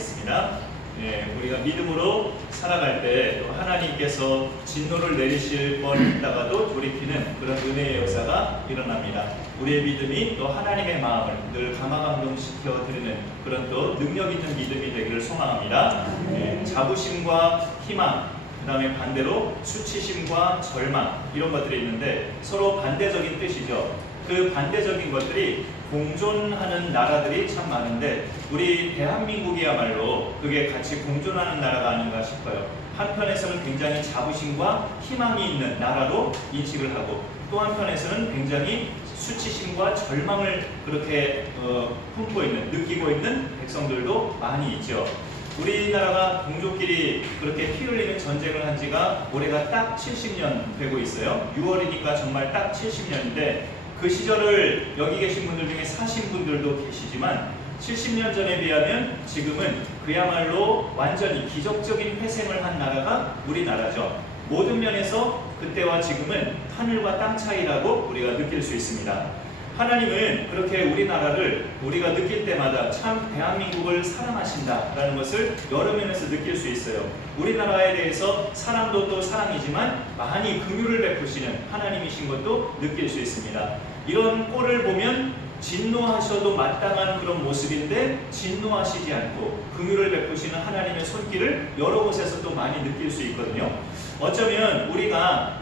하겠습니다. 우리가 믿음으로 살아갈 때 또 하나님께서 진노를 내리실 뻔했다가도 돌이키는 그런 은혜의 역사가 일어납니다. 우리의 믿음이 또 하나님의 마음을 늘 감화감동시켜 드리는 그런 또 능력 있는 믿음이 되기를 소망합니다. 자부심과 희망, 그 다음에 반대로 수치심과 절망, 이런 것들이 있는데 서로 반대적인 뜻이죠. 그 반대적인 것들이 공존하는 나라들이 참 많은데 우리 대한민국이야말로 그게 같이 공존하는 나라가 아닌가 싶어요. 한편에서는 굉장히 자부심과 희망이 있는 나라로 인식을 하고 또 한편에서는 굉장히 수치심과 절망을 그렇게 품고 있는, 느끼고 있는 백성들도 많이 있죠. 우리나라가 동족끼리 그렇게 피 흘리는 전쟁을 한 지가 올해가 딱 70년 되고 있어요. 6월이니까 정말 딱 70년인데 그 시절을 여기 계신 분들 중에 사신 분들도 계시지만 70년 전에 비하면 지금은 그야말로 완전히 기적적인 회생을 한 나라가 우리나라죠. 모든 면에서 그때와 지금은 하늘과 땅 차이라고 우리가 느낄 수 있습니다. 하나님은 그렇게 우리나라를 우리가 느낄 때마다 참 대한민국을 사랑하신다라는 것을 여러 면에서 느낄 수 있어요. 우리나라에 대해서 사랑도 또 사랑이지만 많이 긍휼을 베푸시는 하나님이신 것도 느낄 수 있습니다. 이런 꼴을 보면 진노하셔도 마땅한 그런 모습인데 진노하시지 않고 긍휼을 베푸시는 하나님의 손길을 여러 곳에서 또 많이 느낄 수 있거든요. 어쩌면 우리가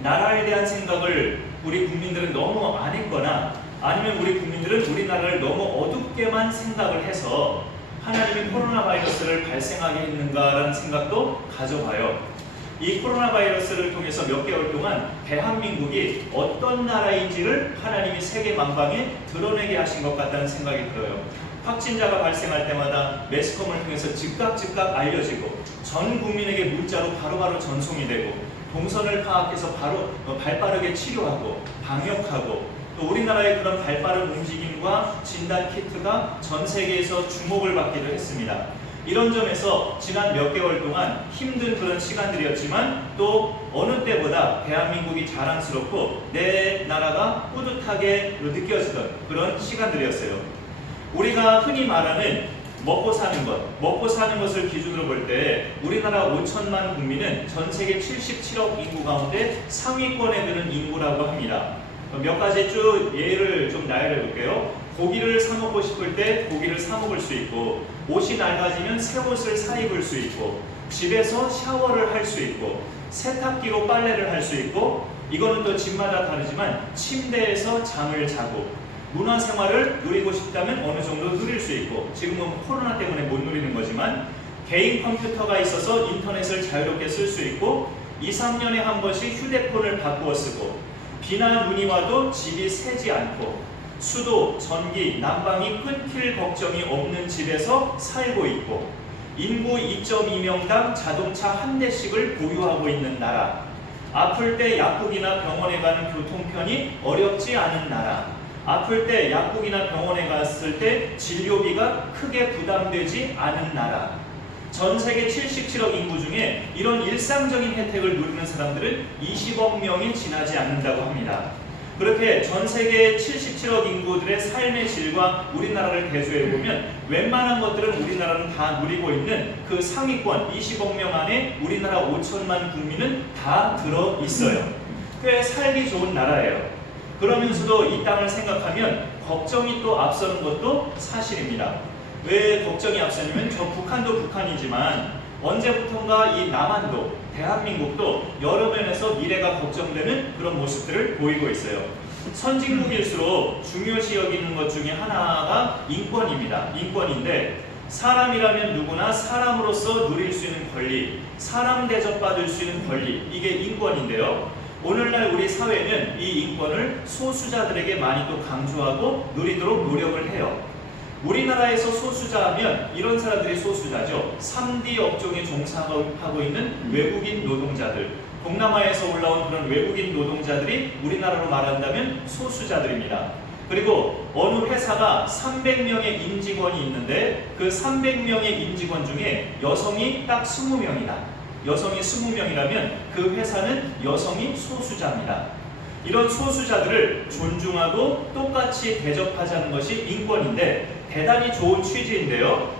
나라에 대한 생각을 우리 국민들은 너무 안 했거나 아니면 우리 국민들은 우리나라를 너무 어둡게만 생각을 해서 하나님이 코로나 바이러스를 발생하게 했는가라는 생각도 가져봐요. 이 코로나 바이러스를 통해서 몇 개월 동안 대한민국이 어떤 나라인지를 하나님이 세계 만방에 드러내게 하신 것 같다는 생각이 들어요. 확진자가 발생할 때마다 매스컴을 통해서 즉각 알려지고 전 국민에게 문자로 바로바로 전송이 되고 동선을 파악해서 바로 발빠르게 치료하고 방역하고 또 우리나라의 그런 발빠른 움직임과 진단 키트가 전 세계에서 주목을 받기도 했습니다. 이런 점에서 지난 몇 개월 동안 힘든 그런 시간들이었지만 또 어느 때보다 대한민국이 자랑스럽고 내 나라가 뿌듯하게 느껴지던 그런 시간들이었어요. 우리가 흔히 말하는 먹고 사는 것을 기준으로 볼 때 우리나라 5천만 국민은 전 세계 77억 인구 가운데 상위권에 드는 인구라고 합니다. 몇 가지 쭉 예를 좀 나열해 볼게요. 고기를 사 먹고 싶을 때 고기를 사 먹을 수 있고, 옷이 낡아지면 새 옷을 사 입을 수 있고, 집에서 샤워를 할 수 있고, 세탁기로 빨래를 할 수 있고, 이거는 또 집마다 다르지만 침대에서 잠을 자고, 문화생활을 누리고 싶다면 어느 정도 누릴 수 있고, 지금은 코로나 때문에 못 누리는 거지만 개인 컴퓨터가 있어서 인터넷을 자유롭게 쓸 수 있고 2, 3년에 한 번씩 휴대폰을 바꾸어 쓰고 비나 눈이 와도 집이 새지 않고 수도, 전기, 난방이 끊길 걱정이 없는 집에서 살고 있고 인구 2.2명당 자동차 한 대씩을 보유하고 있는 나라, 아플 때 약국이나 병원에 가는 교통편이 어렵지 않은 나라, 아플 때 약국이나 병원에 갔을 때 진료비가 크게 부담되지 않은 나라. 전 세계 77억 인구 중에 이런 일상적인 혜택을 누리는 사람들은 20억 명이 지나지 않는다고 합니다. 그렇게 전 세계 77억 인구들의 삶의 질과 우리나라를 대조해보면 웬만한 것들은 우리나라는 다 누리고 있는 그 상위권 20억 명 안에 우리나라 5천만 국민은 다 들어있어요. 꽤 살기 좋은 나라예요. 그러면서도 이 땅을 생각하면 걱정이 또 앞서는 것도 사실입니다. 왜 걱정이 앞서냐면 저 북한도 북한이지만 언제부턴가 이 남한도 대한민국도 여러 면에서 미래가 걱정되는 그런 모습들을 보이고 있어요. 선진국일수록 중요시 여기는 것 중에 하나가 인권입니다. 인권인데 사람이라면 누구나 사람으로서 누릴 수 있는 권리, 사람 대접받을 수 있는 권리, 이게 인권인데요. 오늘날 우리 사회는 이 인권을 소수자들에게 많이 또 강조하고 누리도록 노력을 해요. 우리나라에서 소수자하면 이런 사람들이 소수자죠. 3D 업종에 종사하고 있는 외국인 노동자들, 동남아에서 올라온 그런 외국인 노동자들이 우리나라로 말한다면 소수자들입니다. 그리고 어느 회사가 300명의 임직원이 있는데 그 300명의 임직원 중에 여성이 딱 20명이다. 여성이 20명이라면 그 회사는 여성이 소수자입니다. 이런 소수자들을 존중하고 똑같이 대접하자는 것이 인권인데 대단히 좋은 취지인데요.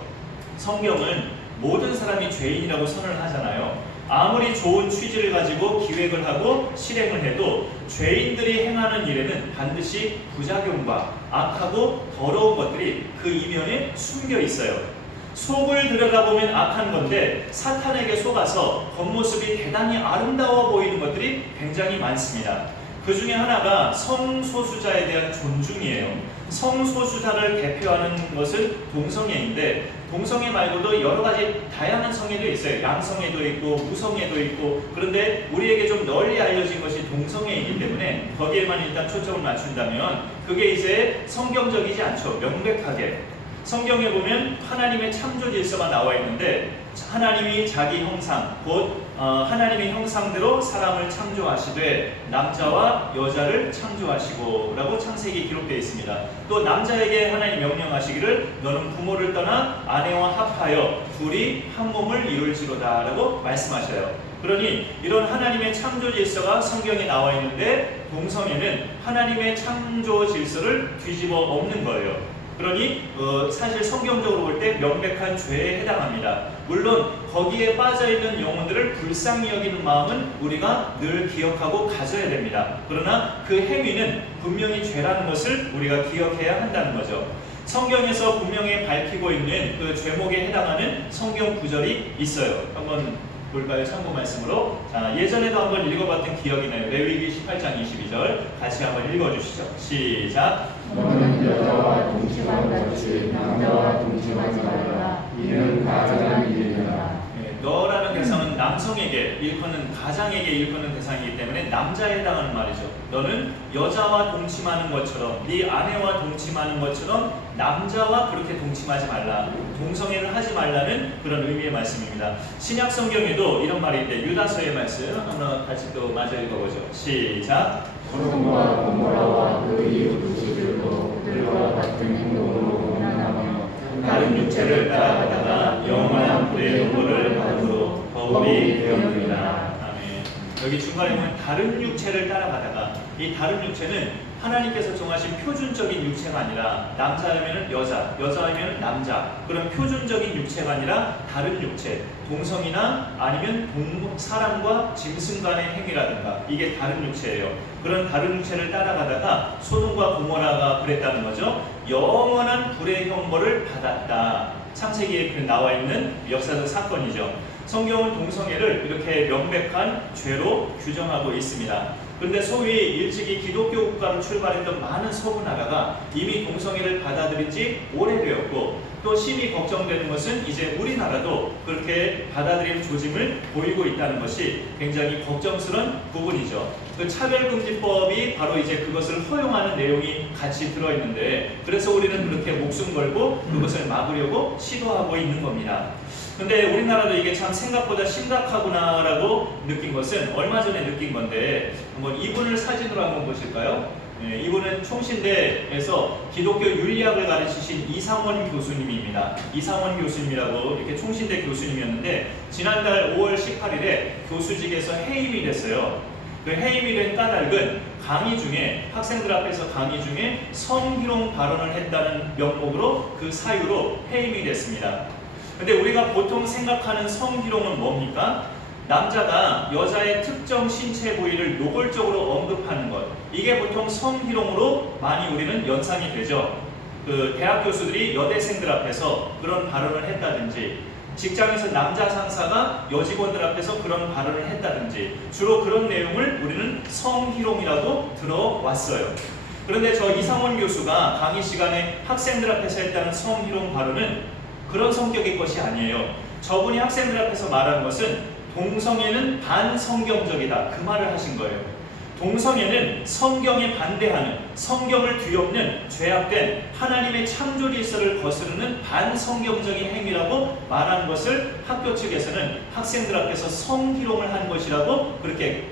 성경은 모든 사람이 죄인이라고 선언을 하잖아요. 아무리 좋은 취지를 가지고 기획을 하고 실행을 해도 죄인들이 행하는 일에는 반드시 부작용과 악하고 더러운 것들이 그 이면에 숨겨 있어요. 속을 들여다보면 악한 건데 사탄에게 속아서 겉모습이 대단히 아름다워 보이는 것들이 굉장히 많습니다. 그 중에 하나가 성소수자에 대한 존중이에요. 성소수자를 대표하는 것은 동성애인데 동성애 말고도 여러 가지 다양한 성애도 있어요. 양성애도 있고 무성애도 있고. 그런데 우리에게 좀 널리 알려진 것이 동성애이기 때문에 거기에만 일단 초점을 맞춘다면 그게 이제 성경적이지 않죠. 명백하게 성경에 보면 하나님의 창조 질서가 나와 있는데 하나님이 자기 형상, 곧 하나님의 형상대로 사람을 창조하시되 남자와 여자를 창조하시고 라고 창세기 기록되어 있습니다. 또 남자에게 하나님 명령하시기를 너는 부모를 떠나 아내와 합하여 둘이 한 몸을 이룰지로다 라고 말씀하셔요. 그러니 이런 하나님의 창조 질서가 성경에 나와 있는데 동성애는 하나님의 창조 질서를 뒤집어 엎는 거예요. 그러니 사실 성경적으로 볼 때 명백한 죄에 해당합니다. 물론 거기에 빠져있는 영혼들을 불쌍히 여기는 마음은 우리가 늘 기억하고 가져야 됩니다. 그러나 그 행위는 분명히 죄라는 것을 우리가 기억해야 한다는 거죠. 성경에서 분명히 밝히고 있는 그 죄목에 해당하는 성경 구절이 있어요. 한번 볼까요? 참고 말씀으로. 자, 예전에도 한번 읽어봤던 기억이 나요. 레위기 18장 22절 같이 한번 읽어주시죠. 시작. 너는 여자와 동침한 같이 남자와 동침하지 말라. 이는 가장한 일이라. 너라는 대상은 남성에게 일컫는 가장에게 일컫는 대상이기 때문에 남자에 해당하는 말이죠. 너는 여자와 동침하는 것처럼 네 아내와 동침하는 것처럼 남자와 그렇게 동침하지 말라. 동성애를 하지 말라는 그런 의미의 말씀입니다. 신약 성경에도 이런 말이 있는데 유다서의 말씀 한번 같이 또 마저 읽어보죠. 시작. 소돔과 고모라와 그 이웃 도시들도 그들과 같은 행동으로 오만하며 다른 육체를 따라가다가 영원한 불의 영광을 받음으로 거울이 되었느니라. 아멘. 여기 중간에 보면 다른 육체를 따라가다가 이 다른 육체는 하나님께서 정하신 표준적인 육체가 아니라 남자이면 여자, 여자이면 남자 그런 표준적인 육체가 아니라 다른 육체, 동성이나 아니면 사람과 짐승 간의 행위라든가 이게 다른 육체예요. 그런 다른 육체를 따라가다가 소돔과 고모라가 그랬다는 거죠. 영원한 불의 형벌을 받았다. 창세기에 나와 있는 역사적 사건이죠. 성경은 동성애를 이렇게 명백한 죄로 규정하고 있습니다. 그런데 소위 일찍이 기독교 국가로 출발했던 많은 서구 나라가 이미 동성애를 받아들인 지 오래되었고 또 심히 걱정되는 것은 이제 우리나라도 그렇게 받아들일 조짐을 보이고 있다는 것이 굉장히 걱정스러운 부분이죠. 그 차별금지법이 바로 이제 그것을 허용하는 내용이 같이 들어있는데 그래서 우리는 그렇게 목숨 걸고 그것을 막으려고 시도하고 있는 겁니다. 근데 우리나라도 이게 참 생각보다 심각하구나라고 느낀 것은 얼마 전에 느낀 건데 한번 이분을 사진으로 한번 보실까요? 네, 이분은 총신대에서 기독교 윤리학을 가르치신 이상원 교수님입니다. 이상원 교수님이라고 이렇게 총신대 교수님이었는데 지난달 5월 18일에 교수직에서 해임이 됐어요. 그 해임이 된 까닭은 강의 중에 학생들 앞에서 강의 중에 성희롱 발언을 했다는 명목으로 그 사유로 해임이 됐습니다. 근데 우리가 보통 생각하는 성희롱은 뭡니까? 남자가 여자의 특정 신체 부위를 노골적으로 언급하는 것. 이게 보통 성희롱으로 많이 우리는 연상이 되죠. 그 대학 교수들이 여대생들 앞에서 그런 발언을 했다든지 직장에서 남자 상사가 여직원들 앞에서 그런 발언을 했다든지 주로 그런 내용을 우리는 성희롱이라고 들어왔어요. 그런데 저 이상원 교수가 강의 시간에 학생들 앞에서 했다는 성희롱 발언은 그런 성격의 것이 아니에요. 저분이 학생들 앞에서 말한 것은 동성애는 반성경적이다. 그 말을 하신 거예요. 동성애는 성경에 반대하는, 성경을 뒤엎는 죄악된 하나님의 창조 질서를 거스르는 반성경적인 행위라고 말한 것을 학교 측에서는 학생들 앞에서 성희롱을 한 것이라고 그렇게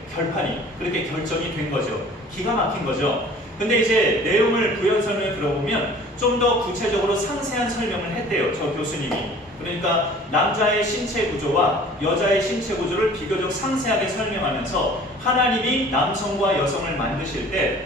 결정이 된 거죠. 기가 막힌 거죠. 근데 이제 내용을 부연 설명을 들어보면 좀 더 구체적으로 상세한 설명을 했대요. 저 교수님이. 그러니까 남자의 신체 구조와 여자의 신체 구조를 비교적 상세하게 설명하면서 하나님이 남성과 여성을 만드실 때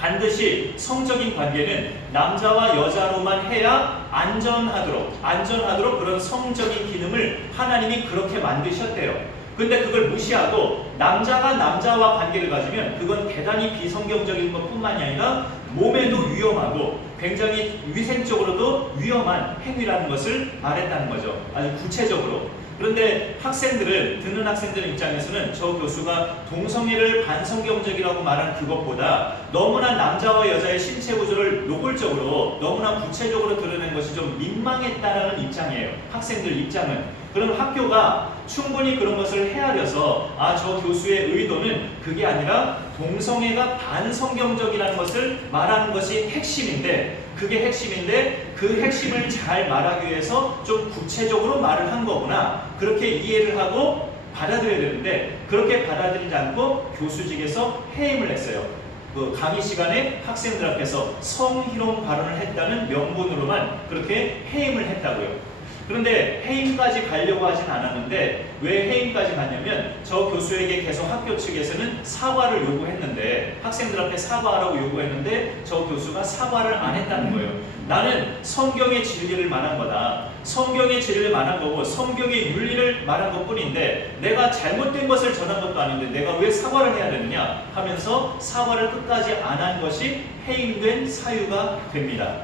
반드시 성적인 관계는 남자와 여자로만 해야 안전하도록 그런 성적인 기능을 하나님이 그렇게 만드셨대요. 근데 그걸 무시하고 남자가 남자와 관계를 가지면 그건 대단히 비성경적인 것뿐만이 아니라 몸에도 위험하고 굉장히 위생적으로도 위험한 행위라는 것을 말했다는 거죠. 아주 구체적으로. 그런데 듣는 학생들 입장에서는 저 교수가 동성애를 반성경적이라고 말한 그것보다 너무나 남자와 여자의 신체 구조를 노골적으로 너무나 구체적으로 드러낸 것이 좀 민망했다라는 입장이에요. 학생들 입장은. 그럼 학교가 충분히 그런 것을 헤아려서 저 교수의 의도는 그게 아니라 동성애가 반성경적이라는 것을 말하는 것이 핵심인데 그 핵심을 잘 말하기 위해서 좀 구체적으로 말을 한 거구나. 그렇게 이해를 하고 받아들여야 되는데 그렇게 받아들이지 않고 교수직에서 해임을 했어요. 그 강의 시간에 학생들 앞에서 성희롱 발언을 했다는 명분으로만 그렇게 해임을 했다고요. 그런데 해임까지 가려고 하진 않았는데 왜 해임까지 갔냐면 저 교수에게 계속 학교 측에서는 사과를 요구했는데 학생들 앞에 사과하라고 요구했는데 저 교수가 사과를 안 했다는 거예요. 나는 성경의 진리를 말한 거다. 성경의 진리를 말한 거고 성경의 윤리를 말한 것뿐인데 내가 잘못된 것을 전한 것도 아닌데 내가 왜 사과를 해야 되느냐 하면서 사과를 끝까지 안 한 것이 해임된 사유가 됩니다.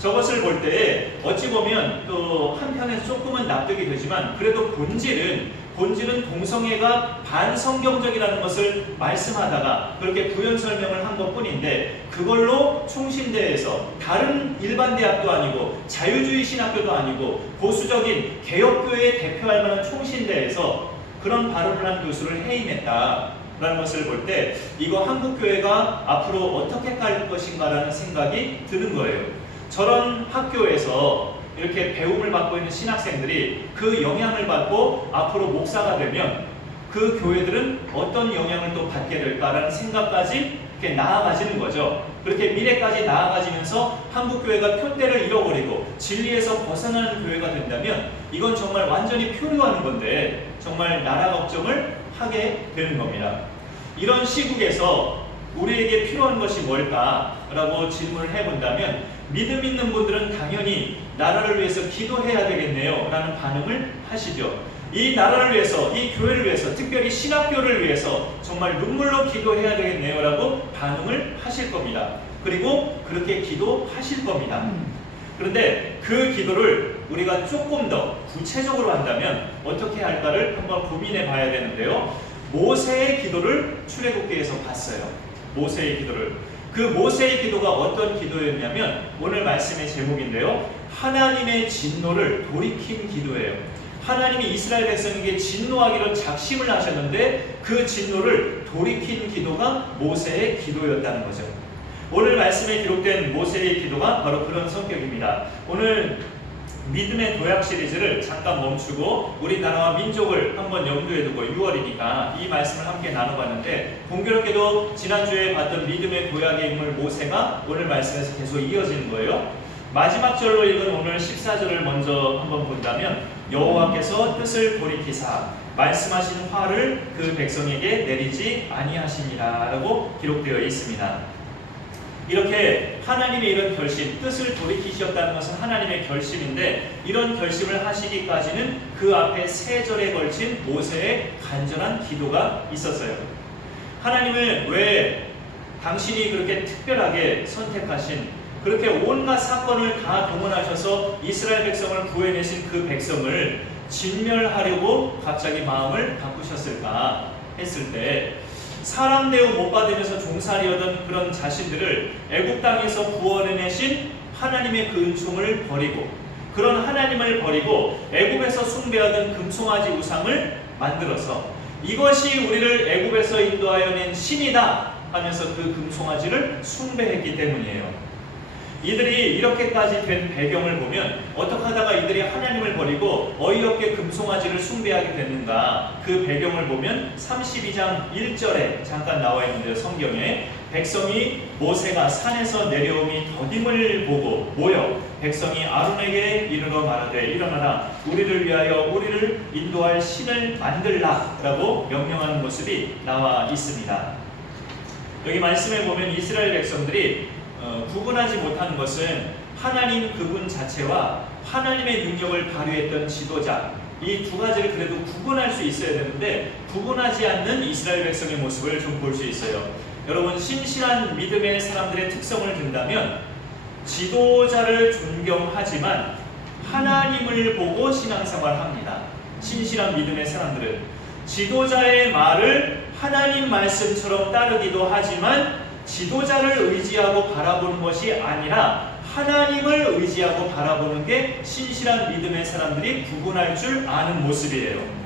저것을 볼 때 어찌 보면 또 한편에서 조금은 납득이 되지만 그래도 본질은 동성애가 반성경적이라는 것을 말씀하다가 그렇게 부연 설명을 한 것뿐인데 그걸로 총신대에서 다른 일반 대학도 아니고 자유주의 신학교도 아니고 보수적인 개혁교회에 대표할 만한 총신대에서 그런 발언을 한 교수를 해임했다라는 것을 볼 때 이거 한국교회가 앞으로 어떻게 갈 것인가라는 생각이 드는 거예요. 저런 학교에서 이렇게 배움을 받고 있는 신학생들이 그 영향을 받고 앞으로 목사가 되면 그 교회들은 어떤 영향을 또 받게 될까라는 생각까지 이렇게 나아가지는 거죠. 그렇게 미래까지 나아가지면서 한국교회가 표대를 잃어버리고 진리에서 벗어나는 교회가 된다면 이건 정말 완전히 표류하는 건데 정말 나라 걱정을 하게 되는 겁니다. 이런 시국에서 우리에게 필요한 것이 뭘까라고 질문을 해본다면 믿음 있는 분들은 당연히 나라를 위해서 기도해야 되겠네요 라는 반응을 하시죠. 이 나라를 위해서, 이 교회를 위해서, 특별히 신학교를 위해서 정말 눈물로 기도해야 되겠네요 라고 반응을 하실 겁니다. 그리고 그렇게 기도하실 겁니다. 그런데 그 기도를 우리가 조금 더 구체적으로 한다면 어떻게 할까를 한번 고민해 봐야 되는데요. 모세의 기도를 출애굽기에서 봤어요. 모세의 기도를. 그 모세의 기도가 어떤 기도였냐면 오늘 말씀의 제목인데요. 하나님의 진노를 돌이킨 기도예요. 하나님이 이스라엘 백성에게 진노하기로 작심을 하셨는데 그 진노를 돌이킨 기도가 모세의 기도였다는 거죠. 오늘 말씀에 기록된 모세의 기도가 바로 그런 성격입니다. 오늘 믿음의 도약 시리즈를 잠깐 멈추고 우리나라와 민족을 한번 염두에 두고 6월이니까 이 말씀을 함께 나눠봤는데 공교롭게도 지난주에 봤던 믿음의 도약의 인물 모세가 오늘 말씀에서 계속 이어지는 거예요. 마지막 절로 읽은 오늘 14절을 먼저 한번 본다면 여호와께서 뜻을 돌이키사 말씀하신 화를 그 백성에게 내리지 아니하십니다 라고 기록되어 있습니다. 이렇게 하나님의 이런 결심, 뜻을 돌이키셨다는 것은 하나님의 결심인데 이런 결심을 하시기까지는 그 앞에 3절에 걸친 모세의 간절한 기도가 있었어요. 하나님은 왜 당신이 그렇게 특별하게 선택하신 그렇게 온갖 사건을 다 동원하셔서 이스라엘 백성을 구해내신 그 백성을 진멸하려고 갑자기 마음을 바꾸셨을까 했을 때 사람 대우 못 받으면서 종살이하던 그런 자신들을 애굽 땅에서 구원해내신 하나님의 그 은총을 버리고 그런 하나님을 버리고 애굽에서 숭배하던 금송아지 우상을 만들어서 이것이 우리를 애굽에서 인도하여 낸 신이다 하면서 그 금송아지를 숭배했기 때문이에요. 이들이 이렇게까지 된 배경을 보면 어떻게 하다가 이들이 하나님을 버리고 어이없게 금송아지를 숭배하게 됐는가 그 배경을 보면 32장 1절에 잠깐 나와 있는데요. 성경에 백성이 모세가 산에서 내려오니 더딤을 보고 모여 백성이 아론에게 이르러 말하되 일어나라 우리를 위하여 우리를 인도할 신을 만들라 라고 명령하는 모습이 나와 있습니다. 여기 말씀에 보면 이스라엘 백성들이 구분하지 못하는 것은 하나님 그분 자체와 하나님의 능력을 발휘했던 지도자, 이 두 가지를 그래도 구분할 수 있어야 되는데 구분하지 않는 이스라엘 백성의 모습을 좀 볼 수 있어요. 여러분, 신실한 믿음의 사람들의 특성을 든다면 지도자를 존경하지만 하나님을 보고 신앙생활합니다. 신실한 믿음의 사람들은 지도자의 말을 하나님 말씀처럼 따르기도 하지만 지도자를 의지하고 바라보는 것이 아니라 하나님을 의지하고 바라보는 게 신실한 믿음의 사람들이 구분할 줄 아는 모습이에요.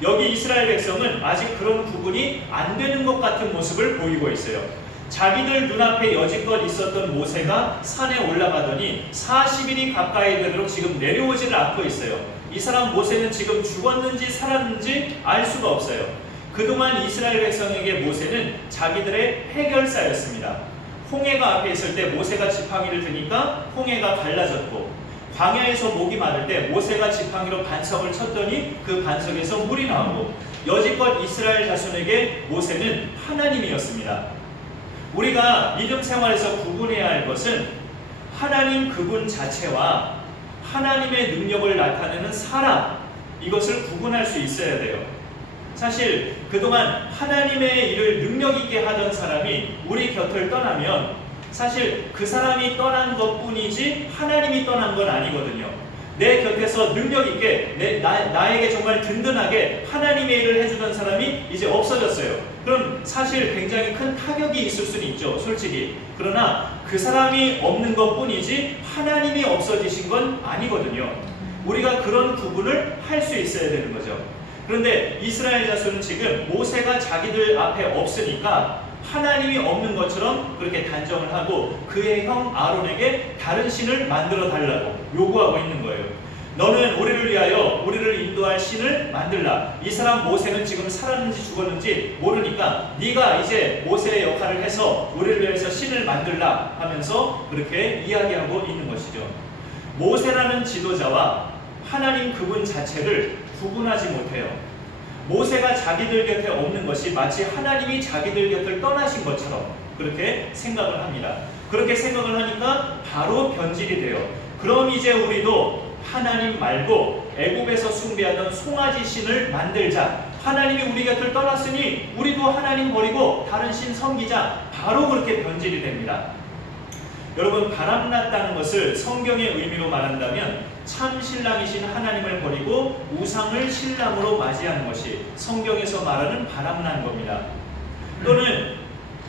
여기 이스라엘 백성은 아직 그런 구분이 안 되는 것 같은 모습을 보이고 있어요. 자기들 눈앞에 여지껏 있었던 모세가 산에 올라가더니 40일이 가까이 되도록 지금 내려오지를 않고 있어요. 이 사람 모세는 지금 죽었는지 살았는지 알 수가 없어요. 그동안 이스라엘 백성에게 모세는 자기들의 해결사였습니다. 홍해가 앞에 있을 때 모세가 지팡이를 드니까 홍해가 갈라졌고, 광야에서 목이 마를 때 모세가 지팡이로 반석을 쳤더니 그 반석에서 물이 나오고, 여지껏 이스라엘 자손에게 모세는 하나님이었습니다. 우리가 믿음 생활에서 구분해야 할 것은 하나님 그분 자체와 하나님의 능력을 나타내는 사람, 이것을 구분할 수 있어야 돼요. 사실 그동안 하나님의 일을 능력 있게 하던 사람이 우리 곁을 떠나면 사실 그 사람이 떠난 것뿐이지 하나님이 떠난 건 아니거든요. 내 곁에서 능력 있게 나에게 정말 든든하게 하나님의 일을 해주던 사람이 이제 없어졌어요. 그럼 사실 굉장히 큰 타격이 있을 수는 있죠, 솔직히. 그러나 그 사람이 없는 것뿐이지 하나님이 없어지신 건 아니거든요. 우리가 그런 구분을 할 수 있어야 되는 거죠. 그런데 이스라엘 자손은 지금 모세가 자기들 앞에 없으니까 하나님이 없는 것처럼 그렇게 단정을 하고 그의 형 아론에게 다른 신을 만들어 달라고 요구하고 있는 거예요. 너는 우리를 위하여 우리를 인도할 신을 만들라. 이 사람 모세는 지금 살았는지 죽었는지 모르니까 네가 이제 모세의 역할을 해서 우리를 위해서 신을 만들라 하면서 그렇게 이야기하고 있는 것이죠. 모세라는 지도자와 하나님 그분 자체를 구분하지 못해요. 모세가 자기들 곁에 없는 것이 마치 하나님이 자기들 곁을 떠나신 것처럼 그렇게 생각을 합니다. 그렇게 생각을 하니까 바로 변질이 돼요. 그럼 이제 우리도 하나님 말고 애굽에서 숭배하던 송아지 신을 만들자. 하나님이 우리 곁을 떠났으니 우리도 하나님 버리고 다른 신 섬기자. 바로 그렇게 변질이 됩니다. 여러분, 바람났다는 것을 성경의 의미로 말한다면 참 신랑이신 하나님을 버리고 우상을 신랑으로 맞이하는 것이 성경에서 말하는 바람난 겁니다. 또는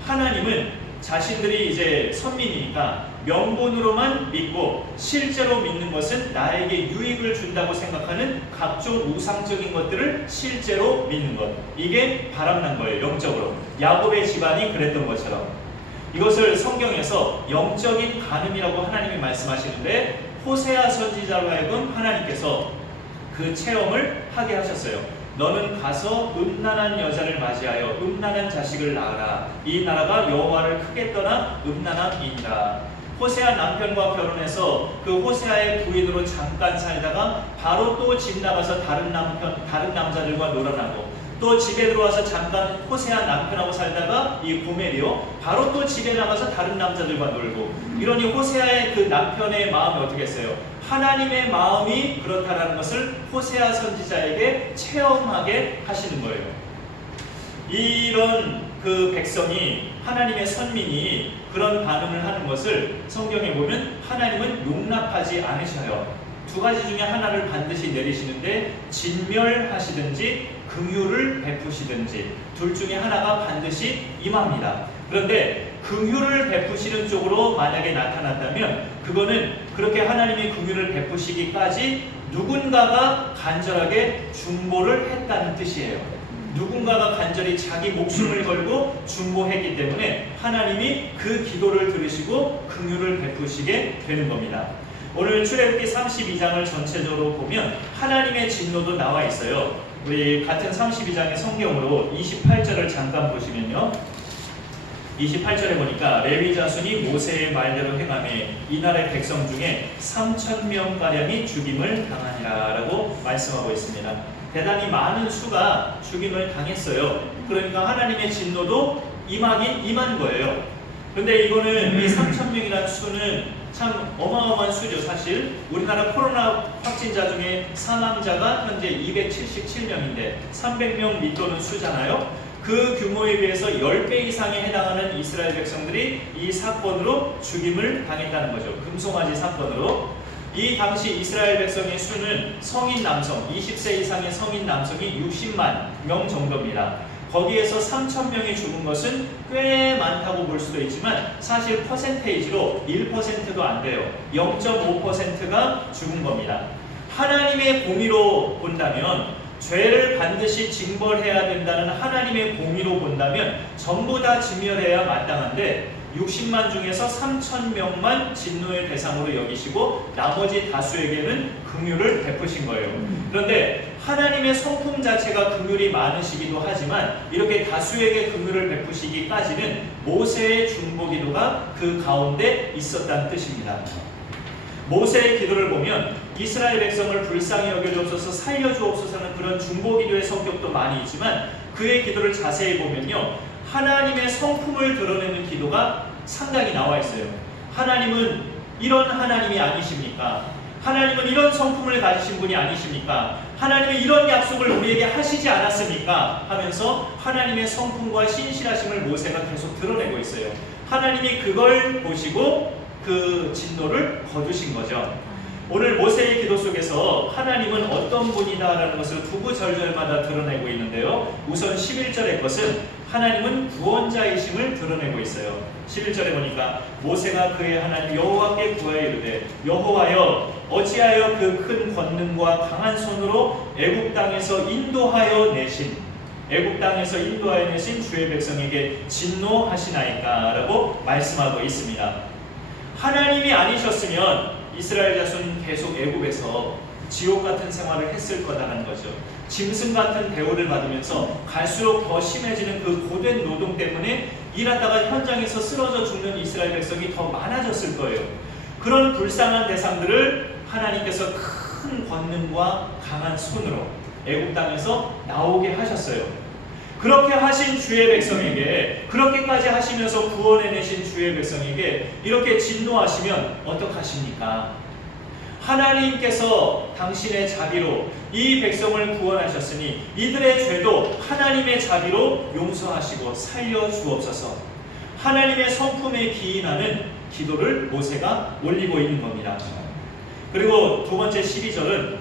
하나님은 자신들이 이제 선민이니까 명분으로만 믿고 실제로 믿는 것은 나에게 유익을 준다고 생각하는 각종 우상적인 것들을 실제로 믿는 것. 이게 바람난 거예요, 영적으로. 야곱의 집안이 그랬던 것처럼. 이것을 성경에서 영적인 간음이라고 하나님이 말씀하시는데 호세아 선지자로 하여금 하나님께서 그 체험을 하게 하셨어요. 너는 가서 음란한 여자를 맞이하여 음란한 자식을 낳으라. 이 나라가 여호와를 크게 떠나 음란함이니라. 호세아 남편과 결혼해서 그 호세아의 부인으로 잠깐 살다가 바로 또 집 나가서 다른 남자들과 놀아나고, 또 집에 들어와서 잠깐 호세아 남편하고 살다가 이 고멜이요 바로 또 집에 나가서 다른 남자들과 놀고, 이러니 호세아의 그 남편의 마음이 어떻게 했어요? 하나님의 마음이 그렇다라는 것을 호세아 선지자에게 체험하게 하시는 거예요. 이런 그 백성이, 하나님의 선민이 그런 반응을 하는 것을 성경에 보면 하나님은 용납하지 않으셔요. 두 가지 중에 하나를 반드시 내리시는데 진멸하시든지 긍휼을 베푸시든지 둘 중에 하나가 반드시 임합니다. 그런데 긍휼을 베푸시는 쪽으로 만약에 나타났다면 그거는 그렇게 하나님이 긍휼을 베푸시기까지 누군가가 간절하게 중보를 했다는 뜻이에요. 누군가가 간절히 자기 목숨을 걸고 중보했기 때문에 하나님이 그 기도를 들으시고 긍휼을 베푸시게 되는 겁니다. 오늘 출애굽기 32장을 전체적으로 보면 하나님의 진노도 나와 있어요. 우리 같은 32장의 성경으로 28절을 잠깐 보시면요, 28절에 보니까 레위 자손이 모세의 말대로 행하매 이날의 백성 중에 3,000명가량이 죽임을 당하니라 라고 말씀하고 있습니다. 대단히 많은 수가 죽임을 당했어요. 그러니까 하나님의 진노도 임하긴 임한 거예요. 그런데 이거는 이 3,000명이라는 수는 참 어마어마한 수죠. 사실 우리나라 코로나 확진자 중에 사망자가 현재 277명인데 300명 밑도는 수잖아요. 그 규모에 비해서 10배 이상에 해당하는 이스라엘 백성들이 이 사건으로 죽임을 당했다는 거죠. 금송아지 사건으로. 이 당시 이스라엘 백성의 수는 성인 남성, 20세 이상의 성인 남성이 60만 명 정도입니다. 거기에서 3,000명이 죽은 것은 꽤 많다고 볼 수도 있지만 사실 퍼센테이지로 1%도 안 돼요. 0.5%가 죽은 겁니다. 하나님의 공의로 본다면 죄를 반드시 징벌해야 된다는 하나님의 공의로 본다면 전부 다 진멸해야 마땅한데 60만 중에서 3,000명만 진노의 대상으로 여기시고 나머지 다수에게는 긍휼을 베푸신 거예요. 그런데 하나님의 성품 자체가 긍휼이 많으시기도 하지만 이렇게 다수에게 긍휼을 베푸시기까지는 모세의 중보기도가 그 가운데 있었다는 뜻입니다. 모세의 기도를 보면 이스라엘 백성을 불쌍히 여겨주옵소서 살려주옵소서는 그런 중보기도의 성격도 많이 있지만 그의 기도를 자세히 보면요, 하나님의 성품을 드러내는 기도가 상당히 나와 있어요. 하나님은 이런 하나님이 아니십니까? 하나님은 이런 성품을 가지신 분이 아니십니까? 하나님은 이런 약속을 우리에게 하시지 않았습니까? 하면서 하나님의 성품과 신실하심을 모세가 계속 드러내고 있어요. 하나님이 그걸 보시고 그 진노를 거두신 거죠. 오늘 모세의 기도 속에서 하나님은 어떤 분이다라는 것을 구구절절마다 드러내고 있는데요. 우선 11절의 것은 하나님은 구원자이심을 드러내고 있어요. 11절에 보니까 모세가 그의 하나님 여호와께 구하여 이르되 여호와여 어찌하여 그 큰 권능과 강한 손으로 애굽 땅에서 인도하여 내신 주의 백성에게 진노하시나이까 라고 말씀하고 있습니다. 하나님이 아니셨으면 이스라엘 자손은 계속 애굽에서 지옥 같은 생활을 했을 거다라는 거죠. 짐승 같은 대우를 받으면서 갈수록 더 심해지는 그 고된 노동 때문에 일하다가 현장에서 쓰러져 죽는 이스라엘 백성이 더 많아졌을 거예요. 그런 불쌍한 대상들을 하나님께서 큰 권능과 강한 손으로 애굽 땅에서 나오게 하셨어요. 그렇게 하신 주의 백성에게, 그렇게까지 하시면서 구원해내신 주의 백성에게 이렇게 진노하시면 어떡하십니까? 하나님께서 당신의 자비로 이 백성을 구원하셨으니 이들의 죄도 하나님의 자비로 용서하시고 살려주옵소서. 하나님의 성품에 기인하는 기도를 모세가 올리고 있는 겁니다. 그리고 두 번째 12절은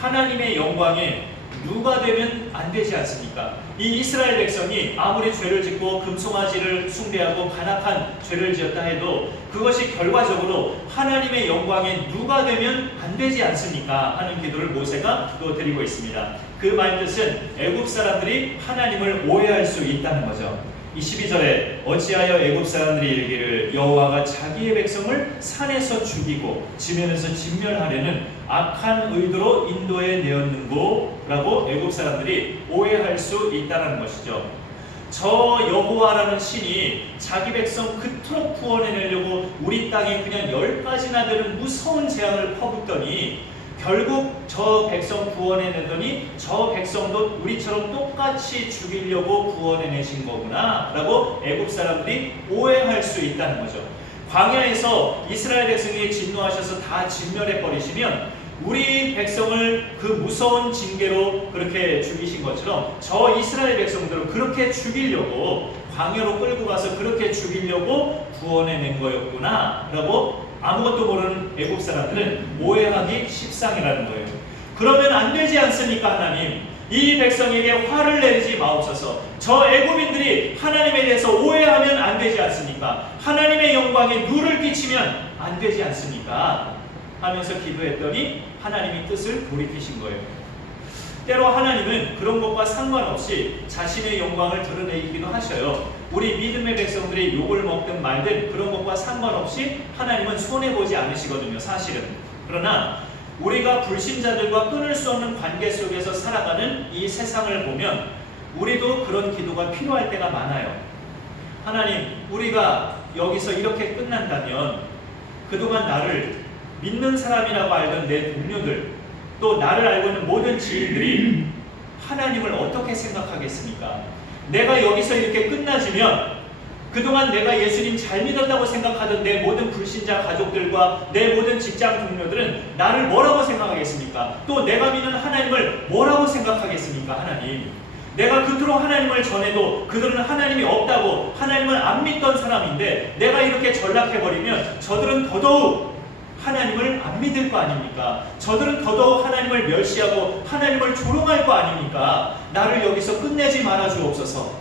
하나님의 영광에 누가 되면 안 되지 않습니까? 이 이스라엘 백성이 아무리 죄를 짓고 금송아지를 숭배하고 간악한 죄를 지었다 해도 그것이 결과적으로 하나님의 영광에 누가 되면 안 되지 않습니까? 하는 기도를 모세가 또 드리고 있습니다. 그 말 뜻은 애굽 사람들이 하나님을 오해할 수 있다는 거죠. 이 12절에 어찌하여 애굽 사람들이 이르기를 여호와가 자기의 백성을 산에서 죽이고 지면에서 진멸하려는 악한 의도로 인도해 내었는고 라고 애굽 사람들이 오해할 수 있다는 것이죠. 저 여호와라는 신이 자기 백성 그토록 구원해내려고 우리 땅에 그냥 10가지나 되는 무서운 재앙을 퍼붓더니 결국 저 백성 구원해내더니 저 백성도 우리처럼 똑같이 죽이려고 구원해내신 거구나 라고 애굽 사람들이 오해할 수 있다는 거죠. 광야에서 이스라엘 백성에게 진노하셔서 다 진멸해버리시면 우리 백성을 그 무서운 징계로 그렇게 죽이신 것처럼 저 이스라엘 백성들을 그렇게 죽이려고 광야로 끌고 가서 그렇게 죽이려고 구원해낸 거였구나 라고 아무것도 모르는 애굽 사람들은 오해하기 십상이라는 거예요. 그러면 안 되지 않습니까? 하나님 이 백성에게 화를 내리지 마옵소서. 저 애굽인들이 하나님에 대해서 오해하면 안 되지 않습니까? 하나님의 영광에 누를 끼치면 안 되지 않습니까? 하면서 기도했더니 하나님이 뜻을 돌이키신 거예요. 때로 하나님은 그런 것과 상관없이 자신의 영광을 드러내기도 하셔요. 우리 믿음의 백성들이 욕을 먹든 말든 그런 것과 상관없이 하나님은 손해보지 않으시거든요, 사실은. 그러나 우리가 불신자들과 끊을 수 없는 관계 속에서 살아가는 이 세상을 보면 우리도 그런 기도가 필요할 때가 많아요. 하나님, 우리가 여기서 이렇게 끝난다면 그동안 나를 믿는 사람이라고 알던 내 동료들, 또 나를 알고 있는 모든 지인들이 하나님을 어떻게 생각하겠습니까? 내가 여기서 이렇게 끝나지면 그동안 내가 예수님 잘 믿었다고 생각하던 내 모든 불신자 가족들과 내 모든 직장 동료들은 나를 뭐라고 생각하겠습니까? 또 내가 믿는 하나님을 뭐라고 생각하겠습니까? 하나님, 내가 그토록 하나님을 전해도 그들은 하나님이 없다고 하나님을 안 믿던 사람인데 내가 이렇게 전락해버리면 저들은 더더욱 하나님을 안 믿을 거 아닙니까? 저들은 더더욱 하나님을 멸시하고 하나님을 조롱할 거 아닙니까? 나를 여기서 끝내지 말아 주옵소서.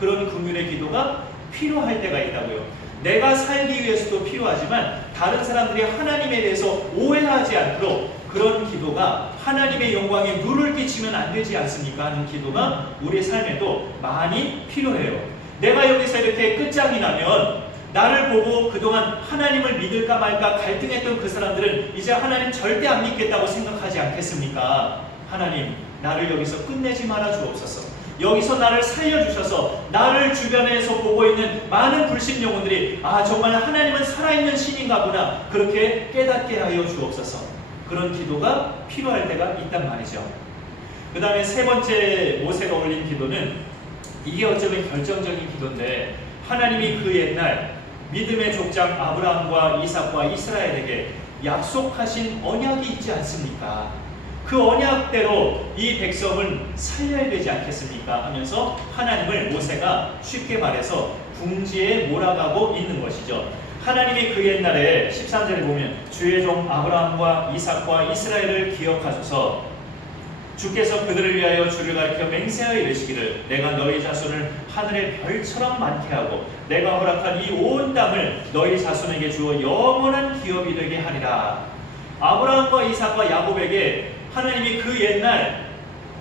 그런 긍휼의 기도가 필요할 때가 있다고요. 내가 살기 위해서도 필요하지만 다른 사람들이 하나님에 대해서 오해하지 않도록 그런 기도가 하나님의 영광에 누를 끼치면 안 되지 않습니까? 하는 기도가 우리의 삶에도 많이 필요해요. 내가 여기서 이렇게 끝장이 나면 나를 보고 그동안 하나님을 믿을까 말까 갈등했던 그 사람들은 이제 하나님 절대 안 믿겠다고 생각하지 않겠습니까? 하나님, 나를 여기서 끝내지 말아 주옵소서. 여기서 나를 살려주셔서 나를 주변에서 보고 있는 많은 불신 영혼들이 정말 하나님은 살아있는 신인가 보다 그렇게 깨닫게 하여 주옵소서. 그런 기도가 필요할 때가 있단 말이죠. 그 다음에 세 번째 모세가 올린 기도는 이게 어쩌면 결정적인 기도인데 하나님이 그 옛날 믿음의 족장 아브라함과 이삭과 이스라엘에게 약속하신 언약이 있지 않습니까? 그 언약대로 이 백성을 살려야 되지 않겠습니까? 하면서 하나님을 모세가 쉽게 말해서 궁지에 몰아가고 있는 것이죠. 하나님이 그 옛날에 13절에 보면 주의 종 아브라함과 이삭과 이스라엘을 기억하소서. 주께서 그들을 위하여 주를 가리켜 맹세하여 이르시기를 내가 너희 자손을 하늘의 별처럼 많게 하고 내가 허락한 이 온 땅을 너희 자손에게 주어 영원한 기업이 되게 하리라. 아브라함과 이삭과 야곱에게 하나님이 그 옛날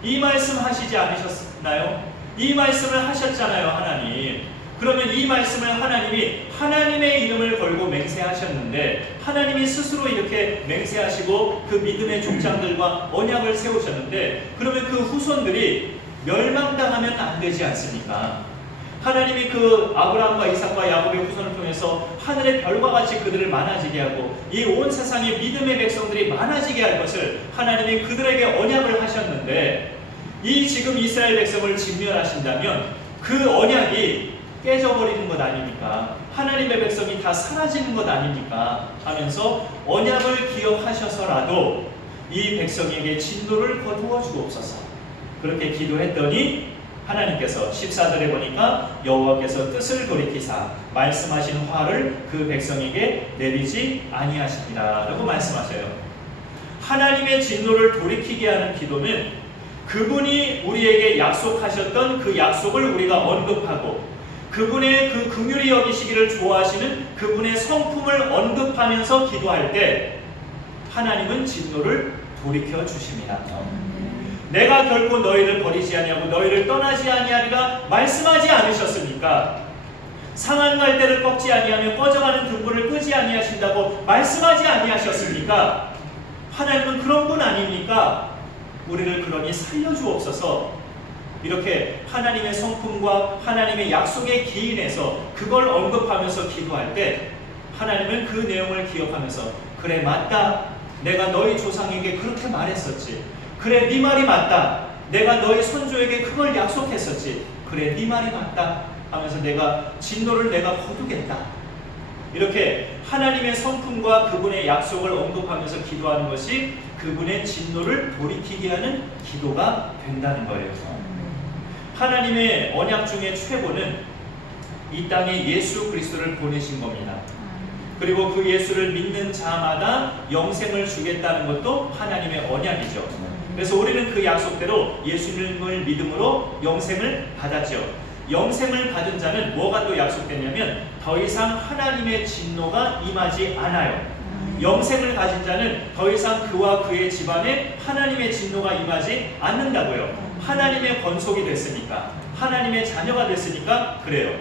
이 말씀 하시지 않으셨나요? 이 말씀을 하셨잖아요, 하나님. 그러면 이 말씀을 하나님이 하나님의 이름을 걸고 맹세하셨는데 하나님이 스스로 이렇게 맹세하시고 그 믿음의 족장들과 언약을 세우셨는데 그러면 그 후손들이 멸망당하면 안 되지 않습니까? 하나님이 그 아브라함과 이삭과 야곱의 후손을 통해서 하늘의 별과 같이 그들을 많아지게 하고 이 온 세상에 믿음의 백성들이 많아지게 할 것을 하나님이 그들에게 언약을 하셨는데 이 지금 이스라엘 백성을 진멸하신다면 그 언약이 깨져버리는 것 아닙니까? 하나님의 백성이 다 사라지는 것 아닙니까? 하면서 언약을 기억하셔서라도 이 백성에게 진노를 거두어 주옵소서. 그렇게 기도했더니 하나님께서 14절에 보니까 여호와께서 뜻을 돌이키사 말씀하신 화를 그 백성에게 내리지 아니하시니라 라고 말씀하셔요. 하나님의 진노를 돌이키게 하는 기도는 그분이 우리에게 약속하셨던 그 약속을 우리가 언급하고 그분의 그 긍휼히 여기시기를 좋아하시는 그분의 성품을 언급하면서 기도할 때 하나님은 진노를 돌이켜 주십니다. 내가 결코 너희를 버리지 아니하고 너희를 떠나지 아니하리라 말씀하지 않으셨습니까? 상한 갈대를 꺾지 아니하며 꺼져가는 등불을 끄지 아니하신다고 말씀하지 아니하셨습니까? 하나님은 그런 분 아닙니까? 우리를 그러니 살려주옵소서. 이렇게 하나님의 성품과 하나님의 약속에 기인해서 그걸 언급하면서 기도할 때 하나님은 그 내용을 기억하면서 그래 맞다. 내가 너희 조상에게 그렇게 말했었지. 그래 네 말이 맞다. 내가 너희 선조에게 그걸 약속했었지. 그래 네 말이 맞다 하면서 내가 진노를 내가 거두겠다. 이렇게 하나님의 성품과 그분의 약속을 언급하면서 기도하는 것이 그분의 진노를 돌이키게 하는 기도가 된다는 거예요. 하나님의 언약 중에 최고는 이 땅에 예수 그리스도를 보내신 겁니다. 그리고 그 예수를 믿는 자마다 영생을 주겠다는 것도 하나님의 언약이죠. 그래서 우리는 그 약속대로 예수님을 믿음으로 영생을 받았죠. 영생을 받은 자는 뭐가 또 약속됐냐면 더 이상 하나님의 진노가 임하지 않아요. 영생을 가진 자는 더 이상 그와 그의 집안에 하나님의 진노가 임하지 않는다고요. 하나님의 권속이 됐으니까, 하나님의 자녀가 됐으니까 그래요.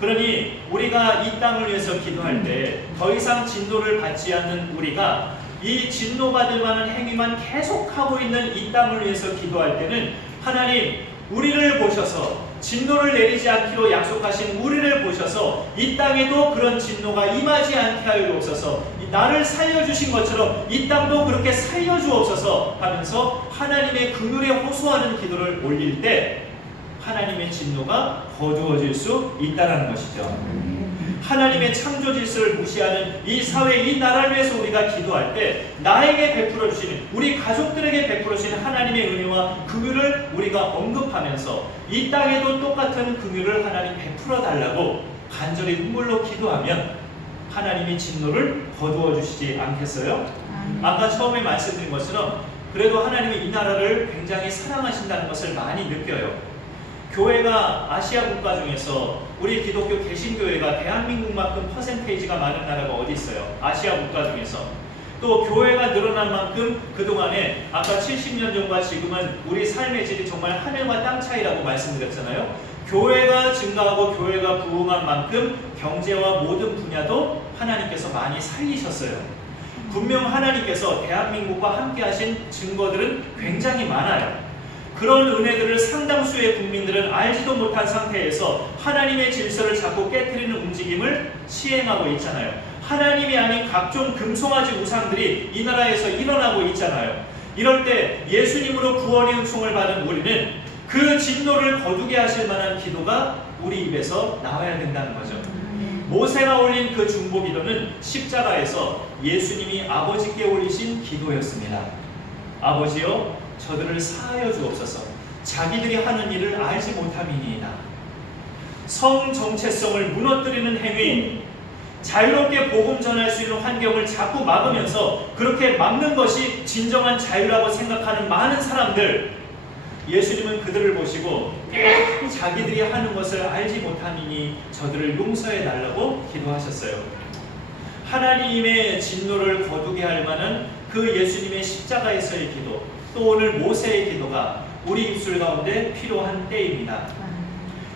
그러니 우리가 이 땅을 위해서 기도할 때 더 이상 진노를 받지 않는 우리가 이 진노받을 만한 행위만 계속하고 있는 이 땅을 위해서 기도할 때는 하나님 우리를 보셔서 진노를 내리지 않기로 약속하신 우리를 보셔서 이 땅에도 그런 진노가 임하지 않게 하여 주옵소서. 나를 살려주신 것처럼 이 땅도 그렇게 살려주옵소서 하면서 하나님의 긍휼에 호소하는 기도를 올릴 때 하나님의 진노가 거두어질 수 있다는 것이죠. 하나님의 창조 질서를 무시하는 이 사회, 이 나라를 위해서 우리가 기도할 때 나에게 베풀어 주시는, 우리 가족들에게 베풀어 주시는 하나님의 은혜와 긍휼을 우리가 언급하면서 이 땅에도 똑같은 긍휼을 하나님 베풀어 달라고 간절히 눈물로 기도하면 하나님이 진노를 거두어 주시지 않겠어요? 아까 처음에 말씀드린 것처럼 그래도 하나님이 이 나라를 굉장히 사랑하신다는 것을 많이 느껴요. 교회가 아시아 국가 중에서 우리 기독교 개신교회가 대한민국만큼 퍼센테이지가 많은 나라가 어디 있어요? 아시아 국가 중에서. 또 교회가 늘어난 만큼 그동안에 아까 70년 전과 지금은 우리 삶의 질이 정말 하늘과 땅 차이라고 말씀드렸잖아요. 교회가 증가하고 교회가 부흥한 만큼 경제와 모든 분야도 하나님께서 많이 살리셨어요. 분명 하나님께서 대한민국과 함께 하신 증거들은 굉장히 많아요. 그런 은혜들을 상당수의 국민들은 알지도 못한 상태에서 하나님의 질서를 자꾸 깨트리는 움직임을 시행하고 있잖아요. 하나님이 아닌 각종 금송아지 우상들이 이 나라에서 일어나고 있잖아요. 이럴 때 예수님으로 구원의 은총을 받은 우리는 그 진노를 거두게 하실 만한 기도가 우리 입에서 나와야 된다는 거죠. 모세가 올린 그 중보기도는 십자가에서 예수님이 아버지께 올리신 기도였습니다. 아버지여, 저들을 사하여 주옵소서. 자기들이 하는 일을 알지 못함이니이다. 성 정체성을 무너뜨리는 행위, 자유롭게 복음 전할 수 있는 환경을 자꾸 막으면서 그렇게 막는 것이 진정한 자유라고 생각하는 많은 사람들, 예수님은 그들을 보시고 자기들이 하는 것을 알지 못함이니 저들을 용서해 달라고 기도하셨어요. 하나님의 진노를 거두게 할 만한 그 예수님의 십자가에서의 기도, 또 오늘 모세의 기도가 우리 입술 가운데 필요한 때입니다.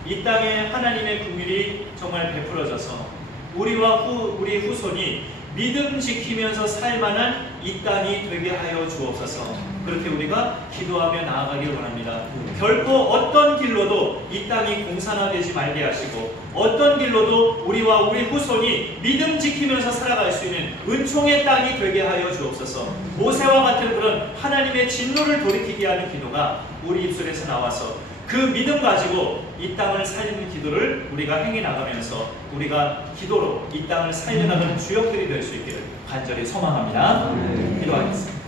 이 땅에 하나님의 긍휼이 정말 베풀어져서 우리와 우리 후손이 믿음 지키면서 살만한 이 땅이 되게 하여 주옵소서. 그렇게 우리가 기도하며 나아가길 원합니다. 결코 어떤 길로도 이 땅이 공산화되지 말게 하시고 어떤 길로도 우리와 우리 후손이 믿음 지키면서 살아갈 수 있는 은총의 땅이 되게 하여 주옵소서. 모세와 같은 그런 하나님의 진노를 돌이키게 하는 기도가 우리 입술에서 나와서 그 믿음 가지고 이 땅을 살리는 기도를 우리가 행해 나가면서 우리가 기도로 이 땅을 살려나가는 주역들이 될 수 있기를 간절히 소망합니다. 기도하겠습니다.